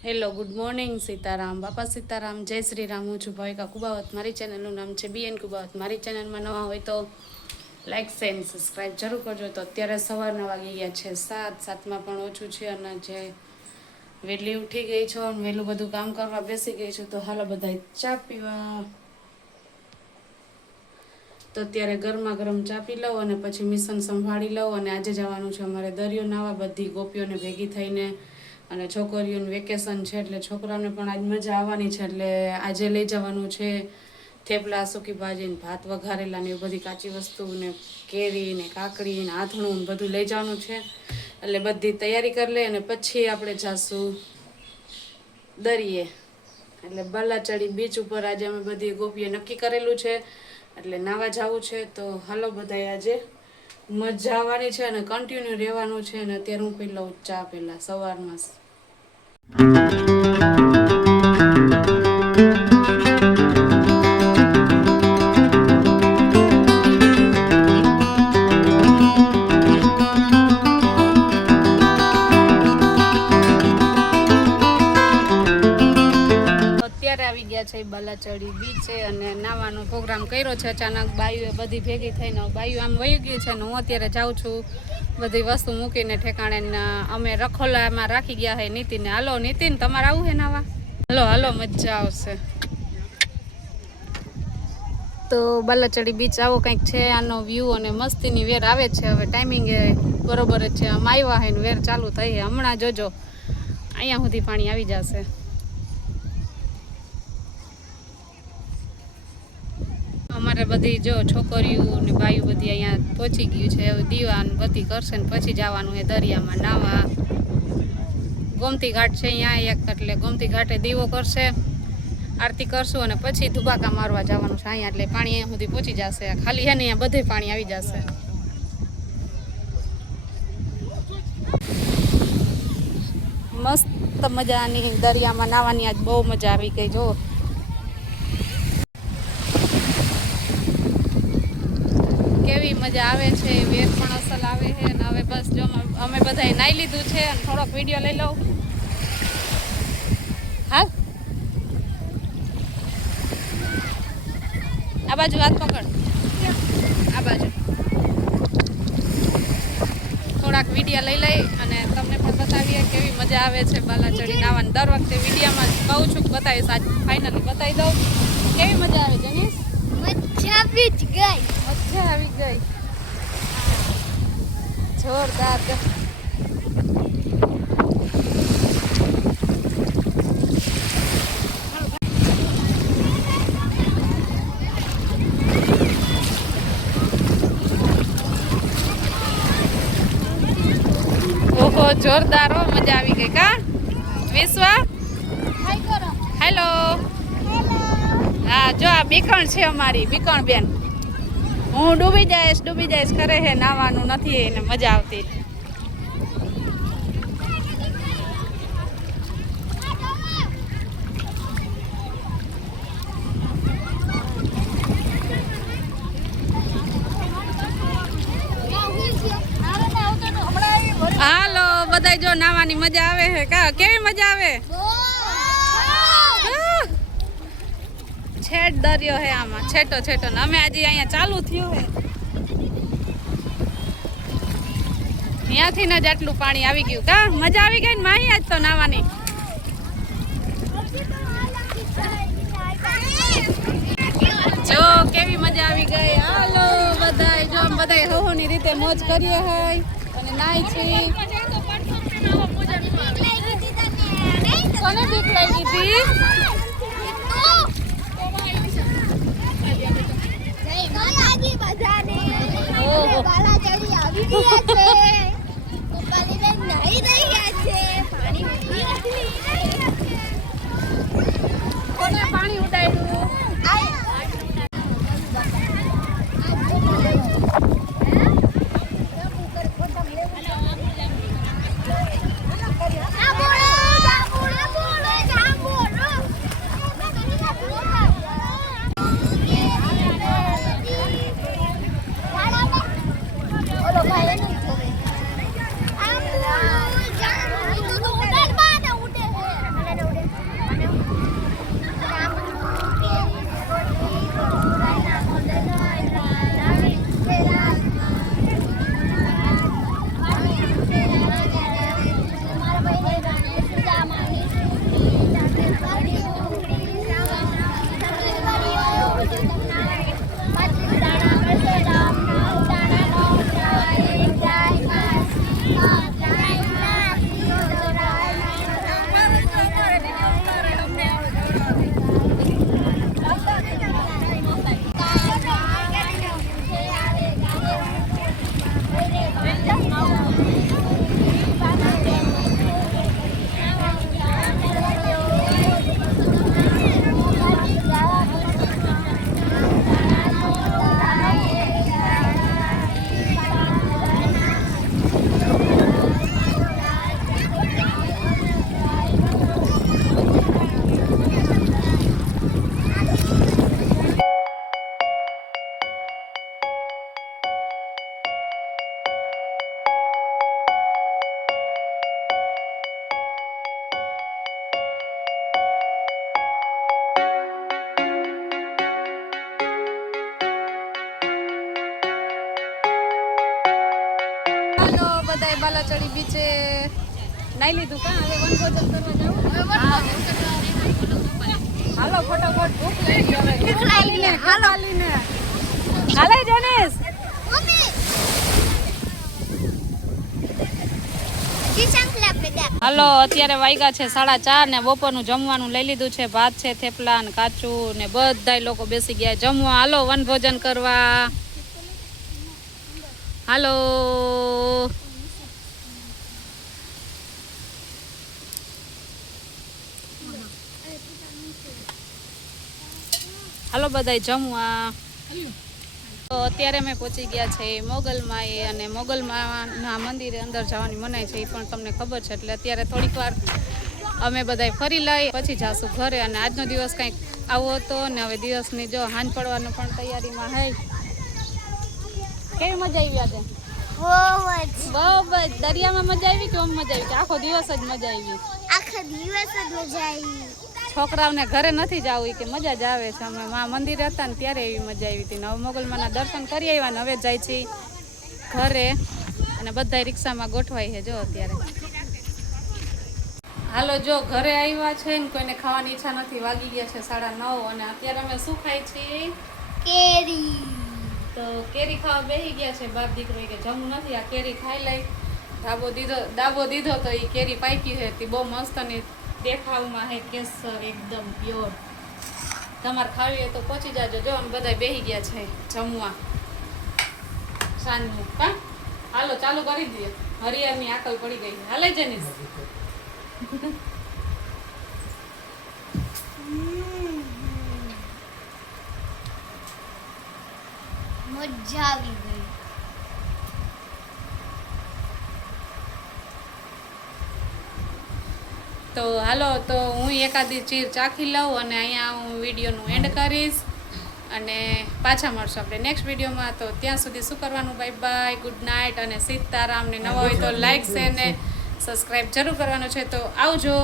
hello good morning Sitaram બાપા સીતારામ જય શ્રી રામ હું છું ભાવિકા કુબાવત મારી ચેનલનું નામ છે બીએન કુબાવત મારી ચેનલમાં નવા હોય તો લાઇક શેર અને સબસ્ક્રાઈબ જરૂર કરજો તો અત્યારે સવારના વાગી ગયા છે 7:07 પણ ઓછું છે અને જે વહેલી ઉઠી ગઈ છો અને વહેલું બધું કામ કરવા બેસી ગઈ છું તો હાલો બધા ચા પીવા તો અત્યારે ગરમા ગરમ ચા પી લઉં અને પછી મિશન સંભાળી લઉં અને આજે જવાનું છે અમારે દરિયો નાવા બધી ગોપીઓને ભેગી થઈને અને છોકરીઓનું વેકેશન છે એટલે છોકરાઓને પણ આજ મજા આવવાની છે એટલે આજે લઈ જવાનું છે થેપલા સૂકી ભાજી ને ભાત વઘારેલા ને એ બધી કાચી વસ્તુ ને કેરી ને કાકડી ને આથણું ને બધું લઈ જવાનું છે એટલે બધી તૈયારી કરી લે અને પછી આપણે જાશું દરિયે એટલે બાલાચડી બીચ ઉપર આજે અમે બધી ગોપીએ નક્કી કરેલું છે એટલે નાવા જવું છે તો હાલો બધાય આજે મજા આવવાની છે અને કન્ટિન્યુ રહેવાનું છે અને અત્યારે હું પી લઉં ચા પહેલાં સવારમાં આવી ગયા છે બાલાચડી બીચે અને નાવાનો પ્રોગ્રામ કર્યો છે અચાનક બાયુએ બધી ભેગી થઈને બાયુ આમ વહી ગયું છે ને હું અત્યારે જાઉં છું બધી વસ્તુ મૂકીને ઠેકાણે અમે રખોલામાં રાખી ગયા છે નીતિને હાલો નીતિન તમારે આવું છે નાવા હાલો હાલો મજા આવશે તો બાલાચડી બીચ આવો કંઈક છે આનો વ્યૂ અને મસ્તીની વેર આવે છે હવે ટાઈમિંગ એ બરોબર જ છે આમ આવ્યા છે ને વેર ચાલુ થઈ છે હમણાં જોજો અહીંયા સુધી પાણી આવી જશે અમારે બધી જો છોકરીઓ ને બાયું બધી અહીંયા પહોંચી ગયું છે હવે દીવા ને બધી કરશે ને પછી જવાનું છે દરિયામાં નાવા ગોમતી ઘાટ છે અહીંયા એક એટલે ગોમતી ઘાટે દીવો કરશે આરતી કરશું અને પછી ધુબાકા મારવા જવાનું છે અહીંયા એટલે પાણી અહીંયા સુધી પહોંચી જશે ખાલી છે ને અહીંયા બધે પાણી આવી જશે મસ્ત મજાની દરિયામાં નાવાની આજ બહુ મજા આવી ગઈ જો કેવી મજા આવે છે વેર પણ અસલ આવે છે અને હવે બસ જો અમે બધાએ નાઈ લીધું છે અને થોડોક વિડીયો લઈ લઉં હા આ બાજુ હાથ પકડ આ બાજુ થોડાક વિડીયો લઈ લઈ અને તમને પણ બતાવીએ કેવી મજા આવે છે બાલાચડી નાવાની દર વખતે વિડીયોમાં કહું છું કે બતાવીશ આજ ફાઇનલી બતાવી દઉં કેવી મજા આવે જનીશ મજા આવી ગઈ જોરદાર ઓહો જોરદાર હો મજા આવી ગઈ કા વિશ્વ હેલો હા જો આ બીકણ છે અમારી બીકણ બેન હું ડૂબી જઈશ કરે હે નાવાનું નથી એને મજા આવતી હાલો બધા જો નાવાની મજા આવે હે કા કેવી મજા આવે છેટ દરિયો હે આમાં છેટો ને અમે આજે અહીંયા ચાલુ થયું હે ત્યાંથી ને જ આટલું પાણી આવી ગયું કા મજા આવી ગઈ ને માહી આજ તો નાવાની જો કેવી મજા આવી ગઈ હાલો બધાય જો બધાય હોની રીતે મોજ કરીએ હે અને નાઈ છી કોને બીક લાગી હતી બાલાચડી આવી ગયા છે પપ્પાની બેન નાઈ રહ્યા છે પાણી કોને પાણી ઉડાડ્યું બધાય બાલાચડી બીચે નાઈ લીધું કા હવે વનભોજન કરવા જાવ હાલો ફટાફટ ભૂખ લાગી હવે હાલીને હાલે જેનિસ હાલો અત્યારે વાગ્યા છે 4:30 ને બપોરનું જમવાનું લઈ લીધું છે ભાત છે થેપલા ને કાચું ને બધાય લોકો બેસી ગયા જમવા હાલો વનભોજન કરવા હાલો હાલો બધાય જમવા તો અત્યારે અમે પહોંચી ગયા છે મોગલમાં અને મોગલમાના મંદિરે અંદર જવાની મનાઈ છે એ પણ તમને ખબર છે એટલે અત્યારે થોડીક વાર અમે બધાય ફરી લઈ પછી જાશું ઘરે અને આજનો દિવસ કંઈક આવો હતો ને હવે દિવસની જો હાંજ પડવાનું પણ તૈયારીમાં હે કેવી મજા આવી આજે બહુ જ દરિયામાં મજા આવી કે ઓમ મજા આવી કે આખો દિવસ જ મજા આવી છોકરાઓને ઘરે નથી જવું કે મજા જ આવે છે અમે મા મંદિરે હતા ને ત્યારે એવી મજા આવી હતી ને હવે મોગલમાના દર્શન કરી આવ્યા ને હવે જાય છે ઘરે અને બધા રિક્ષામાં ગોઠવાય છે જો અત્યારે હાલો જો ઘરે આવ્યા છે ને કોઈને ખાવાની ઈચ્છા નથી વાગી ગયા છે 9:30 અને અત્યારે અમે શું ખાઈ છીએ કેરી તો કેરી ખાવા બેસી ગયા છે બાપ દીકરો કે જમવું નથી આ કેરી ખાઈ લઈ દાબો દીધો તો એ કેરી પાકી છે તે બહુ મસ્ત અને દેખાવમાં હે કેસર એકદમ પ્યોર તમારે ખાવી હોય તો પહોંચી જાજો જો અમે બધા બેસી ગયા છે જમવા સાંજનું કા હાલો ચાલુ કરી દઈએ હરિયાની આકલ પડી ગઈ હાલે જેનિસ મજા આવી ગઈ તો હાલો તો હું એકાદી ચીર ચાખી લઉં અને અહીંયા હું વિડીયોનું એન્ડ કરીશ અને પાછા મળશું આપણે નેક્સ્ટ વિડીયોમાં તો ત્યાં સુધી શું કરવાનું બાય બાય ગુડ નાઇટ અને સીતારામને નવા હોય તો લાઈક શેર ને સબસ્ક્રાઈબ જરૂર કરવાનું છે તો આવજો